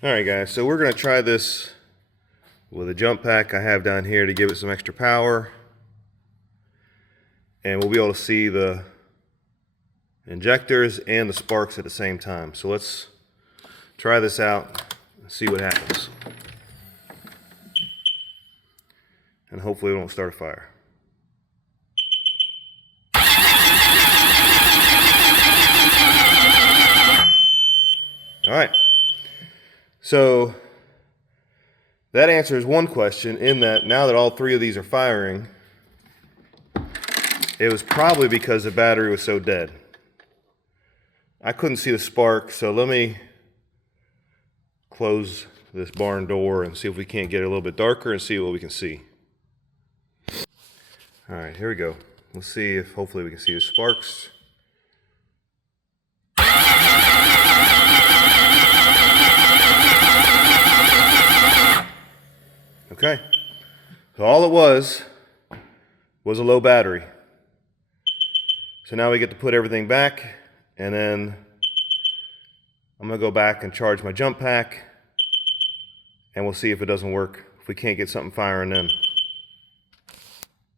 Alright guys, so we're going to try this with a jump pack I have down here to give it some extra power. And we'll be able to see the injectors and the sparks at the same time. So let's try this out and see what happens. And hopefully it won't start a fire. Alright, so that answers one question, in that now that all three of these are firing, it was probably because the battery was so dead. I couldn't see the spark, so let me close this barn door and see if we can't get it a little bit darker and see what we can see. Alright, here we go. Let's see if hopefully we can see the sparks. Okay, so all it was a low battery. So now we get to put everything back, and then I'm going to go back and charge my jump pack, and we'll see if it doesn't work, if we can't get something firing then.